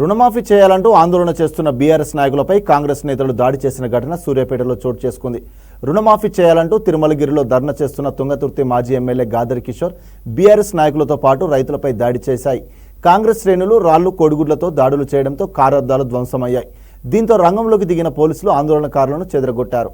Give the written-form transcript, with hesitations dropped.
రుణమాఫీ చేయాలంటూ ఆందోళన చేస్తున్న బీఆర్ఎస్ నాయకులపై కాంగ్రెస్ నేతలు దాడి చేసిన ఘటన సూర్యాపేటలో చోటు చేసుకుంది. రుణమాఫీ చేయాలంటూ తిరుమలగిరిలో ధర్నా చేస్తున్న తుంగతుర్తి మాజీ ఎమ్మెల్యే గాదరి కిషోర్ బీఆర్ఎస్ నాయకులతో పాటు రైతులపై దాడి చేశాయి. కాంగ్రెస్ శ్రేణులు రాళ్లు కోడిగుడ్లతో దాడులు చేయడంతో కారు అద్దాలు ధ్వంసమయ్యాయి. దీంతో రంగంలోకి దిగిన పోలీసులు ఆందోళనకారులను చెదరగొట్టారు.